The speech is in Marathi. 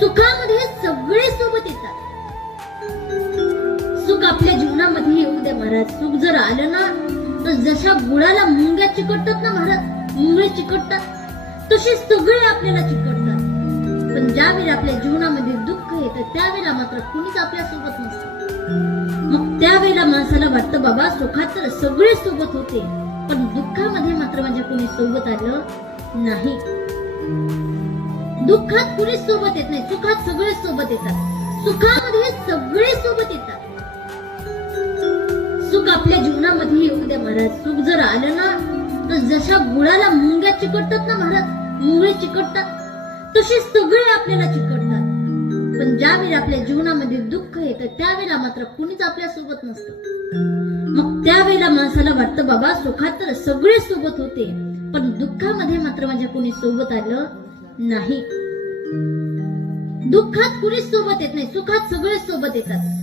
सुखामध्ये सगळे सोबत येतात. सुख आपल्या जीवनामध्ये येऊ द्या महाराज. सुख जर आलं ना तर जशा गुळाला मुंग्या चिकटतात ना महाराज, मुंगळे चिकटतात, तसे सगळे आपल्याला चिकटतात. पण ज्यावेळी आपल्या जीवनामध्ये दुःख येतं त्यावेळेला मात्र कुणीच आपल्या सोबत नसतं. मग त्यावेळेला माणसाला वाटतं बाबा सुखात तर सगळे सोबत होते, पण दुःखामध्ये मात्र माझ्या कोणी सोबत आलं नाही. दुःखात कुणीच सोबत येत नाही, सुखात सगळे सोबत येतात. सुखामध्ये सगळे सोबत येतात. सुख आपल्या जीवनामध्ये येऊ द्या महाराज. सुख जर आलं ना तर जशा गुळाला मुंग्या चिकटतात ना महाराज, मुंगळे चिकटतात, तसे सगळे आपल्याला चिकटतात. पण ज्यावेळी आपल्या जीवनामध्ये दुःख येतं त्यावेळेला मात्र कुणीच आपल्या सोबत नसतं. मग त्यावेळेला माणसाला वाटतं बाबा सुखात तर सगळे सोबत होते, पण दुःखामध्ये मात्र माझ्या कोणी सोबत आलं नाही. दुःखात कुणीच सोबत येत नाही, सुखात सगळे सोबत येतात.